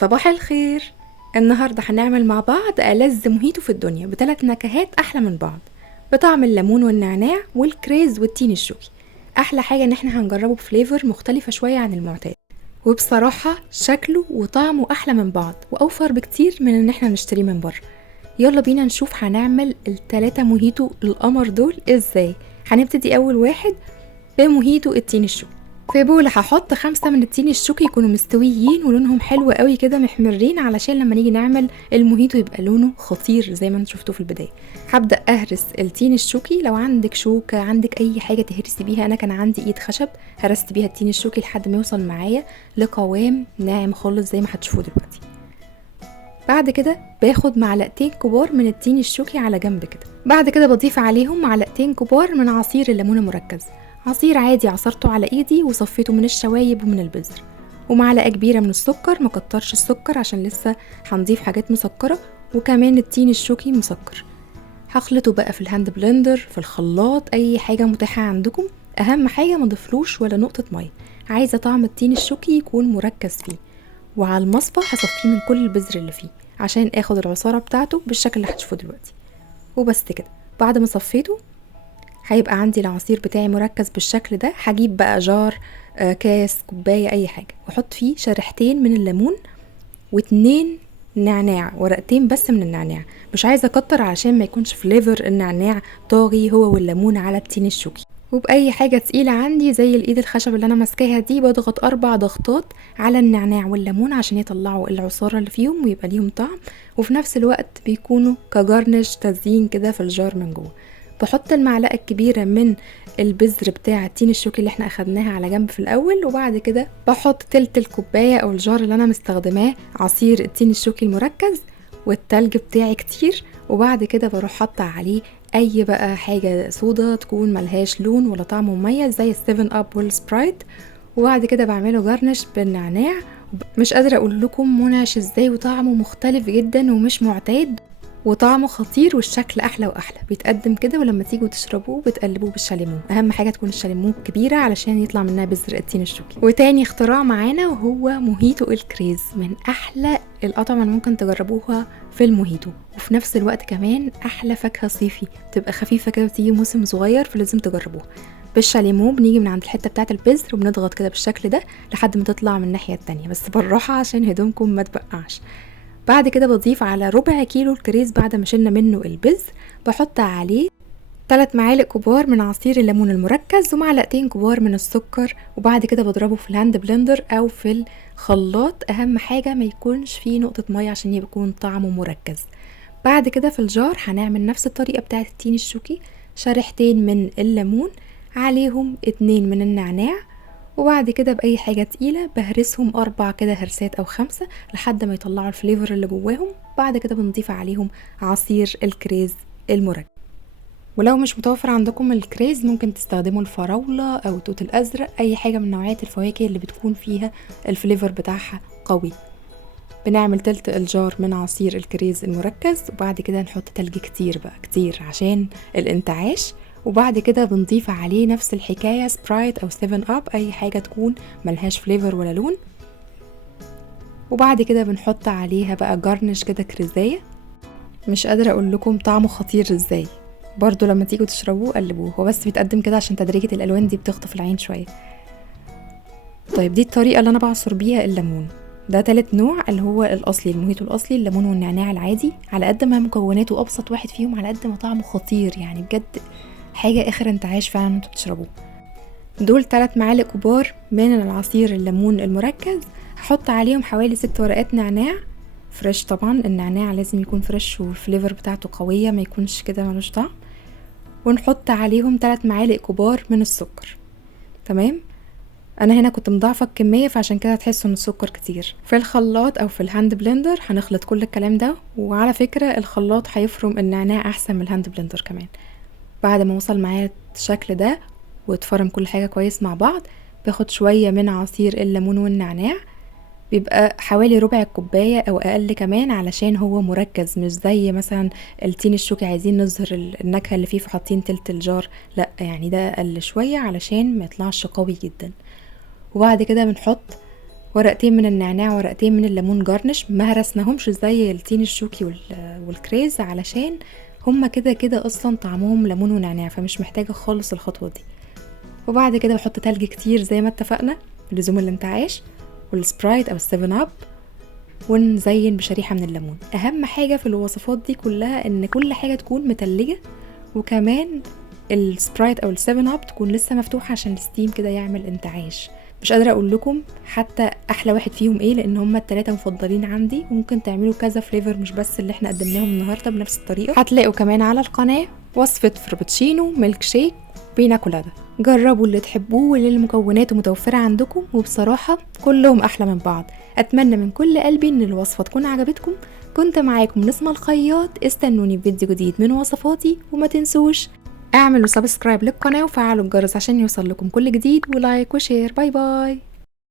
صباح الخير. النهاردة هنعمل مع بعض ألذ موهيتو في الدنيا ب3 نكهات أحلى من بعض، بطعم الليمون والنعناع والكريز والتين الشوكي. أحلى حاجة إن احنا هنجربه بفليفر مختلفة شوية عن المعتاد، وبصراحة شكله وطعمه أحلى من بعض وأوفر بكتير من إن احنا نشتريه من بره. يلا بينا نشوف هنعمل ال3 موهيتو القمر دول ازاي. هنبتدي أول واحد بموهيتو التين الشوكي. في بول هحط 5 من التين الشوكي يكونوا مستويين ولونهم حلو قوي كده محمرين، علشان لما نيجي نعمل الموهيتو يبقى لونه خطير زي ما انتوا شفتوه في البدايه. هبدا اهرس التين الشوكي. لو عندك شوكه، عندك اي حاجه تهرسي بيها، انا كان عندي ايد خشب هرست بيها التين الشوكي لحد ما يوصل معايا لقوام ناعم خالص زي ما هتشوفوه دلوقتي. بعد كده باخد معلقتين كبار من التين الشوكي على جنب كده. بعد كده بضيف عليهم معلقتين كبار من عصير الليمون المركز، عصير عادي عصرته على ايدي وصفيته من الشوايب ومن البذر، ومعلقه كبيره من السكر، مكترش السكر عشان لسه هنضيف حاجات مسكره، وكمان التين الشوكي مسكر. هخلطه بقى في الهاند بلندر، في الخلاط، اي حاجه متاحه عندكم. اهم حاجه ما ضيفلوش ولا نقطه ميه، عايزه طعم التين الشوكي يكون مركز فيه. وعلى المصفى هصفيه من كل البذر اللي فيه عشان اخد العصاره بتاعته بالشكل اللي هتشوفوه دلوقتي. وبس كده. بعد ما صفيته هيبقى عندي العصير بتاعي مركز بالشكل ده. هجيب بقى جار، كاس، كوبايه، اي حاجه، واحط فيه شريحتين من الليمون و2 نعناع، ورقتين بس من النعناع. مش عايزه اكتر علشان ما يكونش فليفر النعناع طاغي هو والليمون على التين الشوكي. وبأي حاجة تقيلة عندي زي الإيد الخشب اللي أنا ماسكاها دي بضغط 4 ضغطات على النعناع والليمون عشان يطلعوا العصارة اللي فيهم ويبقى ليهم طعم، وفي نفس الوقت بيكونوا كجارنش تزيين كده في الجار من جوه. بحط المعلقة الكبيرة من البذر بتاع التين الشوكي اللي احنا اخدناها على جنب في الأول، وبعد كده بحط تلت الكوباية أو الجار اللي أنا مستخدماه عصير التين الشوكي المركز، والتلج بتاعي كتير. وبعد كده بروح حاطة عليه اي بقى حاجة صودا تكون ملهاش لون ولا طعم مميز زي السيفن اب والسبرايت، وبعد كده بعمله جارنش بالنعناع. مش قادرة اقول لكم منعش ازاي، وطعمه مختلف جدا ومش معتاد، وطعمه خطير، والشكل احلى واحلى. بيتقدم كده، ولما تيجوا تشربوه بتقلبوه بالشاليمو. اهم حاجه تكون الشاليمو كبيره علشان يطلع منها بذر التين الشوكي. وتاني اختراع معانا وهو موهيتو الكريز، من احلى الاطعمه اللي ممكن تجربوها في الموهيتو، وفي نفس الوقت كمان احلى فاكهه صيفي، تبقى خفيفه كده وتيجي موسم صغير، فلازم تجربوها. بالشاليمو بنيجي من عند الحته بتاعه البذر وبنضغط كده بالشكل ده لحد ما تطلع من الناحيه التانية، بس بالراحه عشان هدومكم ما تبقعش. بعد كده بضيف على ربع كيلو الكريز بعد ما شلنا منه البذر، بحط عليه 3 معالق كبار من عصير الليمون المركز ومعلقتين كبار من السكر، وبعد كده بضربه في الهاند بلندر او في الخلاط. اهم حاجة ما يكونش فيه نقطة مية عشان يكون طعمه مركز. بعد كده في الجار هنعمل نفس الطريقة بتاعة التين الشوكي، شريحتين من الليمون عليهم 2 من النعناع، وبعد كده بأي حاجة تقيلة بهرسهم 4 كده هرسات أو 5 لحد ما يطلعوا الفليفر اللي جواهم. بعد كده بنضيف عليهم عصير الكريز المركز. ولو مش متوفر عندكم الكريز ممكن تستخدموا الفراولة أو التوت الأزرق، أي حاجة من نوعيات الفواكه اللي بتكون فيها الفليفر بتاعها قوي. بنعمل تلت الجار من عصير الكريز المركز، وبعد كده نحط تلج كتير بقى كتير عشان الانتعاش. وبعد كده بنضيف عليه نفس الحكاية سبرايت او 7 اب، اي حاجة تكون ملهاش فليفر ولا لون. وبعد كده بنحط عليها بقى جارنش كده كريزية. مش قادرة اقول لكم طعمه خطير ازاي، برضو لما تيجوا تشربوه قلبوه، هو بس بيتقدم كده عشان تدريجة الالوان دي بتخطف العين شوية. طيب دي الطريقة اللي انا بعصر بيها الليمون. ده 3 نوع اللي هو الاصلي، الموهيتو الاصلي، الليمون والنعناع العادي. على قد ما مكوناته ابسط واحد فيهم على قد ما طعمه خطير، يعني بجد حاجة اخر انتعاش فعلا انتوا بتشربوه. دول 3 معالق كبار من العصير الليمون المركز. هحط عليهم حوالي 6 ورقات نعناع فريش، طبعا النعناع لازم يكون فريش والفليفر بتاعته قوية، ما يكونش كده ملوش طعم. ونحط عليهم 3 معالق كبار من السكر. تمام. انا هنا كنت مضاعفه الكميه فعشان كده هتحسوا ان السكر كتير. في الخلاط او في الهاند بلندر هنخلط كل الكلام ده، وعلى فكره الخلاط هيفرم النعناع احسن من الهاند بلندر كمان. بعد ما وصل معايا الشكل ده واتفرم كل حاجه كويس مع بعض، باخد شويه من عصير الليمون والنعناع، بيبقى حوالي ربع الكوبايه او اقل كمان علشان هو مركز، مش زي مثلا التين الشوكي عايزين نظهر النكهه اللي فيه فحاطين تلت الجار، لا يعني ده اقل شويه علشان ما يطلعش قوي جدا. وبعد كده بنحط ورقتين من النعناع ورقتين من الليمون جارنش، ما هرسناهمش زي التين الشوكي والكريز علشان هما كده كده اصلا طعمهم ليمون ونعناع، فمش محتاجة خالص الخطوة دي. وبعد كده بحط تلج كتير زي ما اتفقنا لزوم الانتعاش، والسبرايت او السيفن اب، ونزين بشريحة من الليمون. اهم حاجة في الوصفات دي كلها ان كل حاجة تكون متلجة، وكمان السبرايت او السيفن اب تكون لسه مفتوحة عشان الستيم كده يعمل انتعاش. مش قادرة اقول لكم حتى احلى واحد فيهم ايه، لان هما التلاتة مفضلين عندي، وممكن تعملوا كذا فليفر مش بس اللي احنا قدمناهم النهاردة بنفس الطريقة. هتلاقوا كمان على القناة وصفة فرابتشينو ميلك شيك بينا كولادا، جربوا اللي تحبوه واللي المكونات متوفرة عندكم، وبصراحة كلهم احلى من بعض. اتمنى من كل قلبي ان الوصفة تكون عجبتكم. كنت معاكم نسمة الخياط، استنوني في فيديو جديد من وصفاتي، وما تنسوش اعملوا سبسكرايب للقناة وفعلوا الجرس عشان يوصل لكم كل جديد، ولايك وشير. باي باي.